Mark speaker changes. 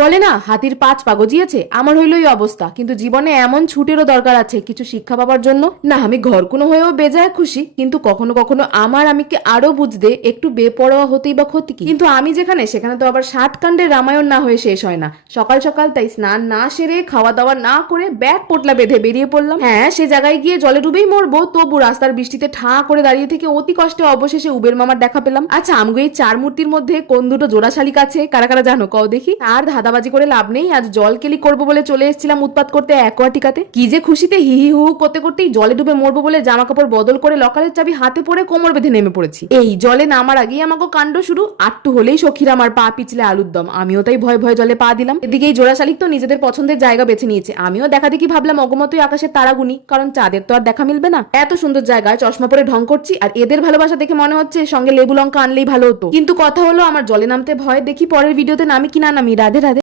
Speaker 1: বলে না, হাতির পাঁচ পা গজিয়েছে, আমার হইল এই অবস্থা। কিন্তু জীবনে এমন ছুটেরও দরকার আছে, কিছু শিক্ষা পাবার জন্য। না, আমি ঘর কোনো হয়েও বেজায় খুশি, কিন্তু কখনো কখনো আমার আমিকে আরও বুঝতে একটু বেপরোয়া হতেই বা ক্ষতি কি? কিন্তু আমি যেখানে, সেখানে তো আবার ষাট কাণ্ডের রামায়ণ না হয়ে শেষ হয় না। সকাল সকাল তাই স্নান না সেরে খাওয়া দাওয়া না করে ব্যাগ পোটলা বেঁধে বেরিয়ে পড়লাম। হ্যাঁ সে জায়গায় গিয়ে জলে ডুবেই মরবো, তবু রাস্তার বৃষ্টিতে ঠাঁ করে দাঁড়িয়ে থেকে অতি কষ্টে অবশেষে উবের মামার দেখা পেলাম। আচ্ছা আমগো এই চার মূর্তির মধ্যে কোন দুটো জোড়া শালিক আছে? কারা কারা জানো? কও দেখি। আর ধাঁধাবাজি করে লাভ নেই, আজ জল কেলি করব বলে চলে এসেছিলাম উৎপাত করতে অ্যাকোয়াটিকাতে কি যে খুশিতে হি হি করতে করতেই জলে ডুবে মরবো বলে জামা কাপড় বদল করে লকারের চাবি হাতে পরে কোমর বেঁধে নেমে পড়েছি। এই জলে নামার আগেই আমাকে কাণ্ড শুরু, আটটু হলেই সখীরা আমার পা পিছলে আলুর দম। আমিও তাই ভয় ভয় জলে পা দিলাম। এদিকে এই জোড়া শালিক তো নিজেদের পছন্দের জায়গা বেছে নিয়েছে। আমিও দেখা দেখি ভাবলাম অগমতই আকাশের তারাগুনি কারণ চাঁদের তো আর দেখা মিলবে না। এত সুন্দর জায়গায় চশমা পরে ঢং করছি, আর এদের ভালোবাসা দেখে মনে হচ্ছে সঙ্গে লেবু লঙ্কা আনলেই ভালো হতো। কিন্তু কথা হলো, আমার জলে নামতে ভয় দেখি পরের ভিডিওতে নামি কি না নামি। রাধে রাধে।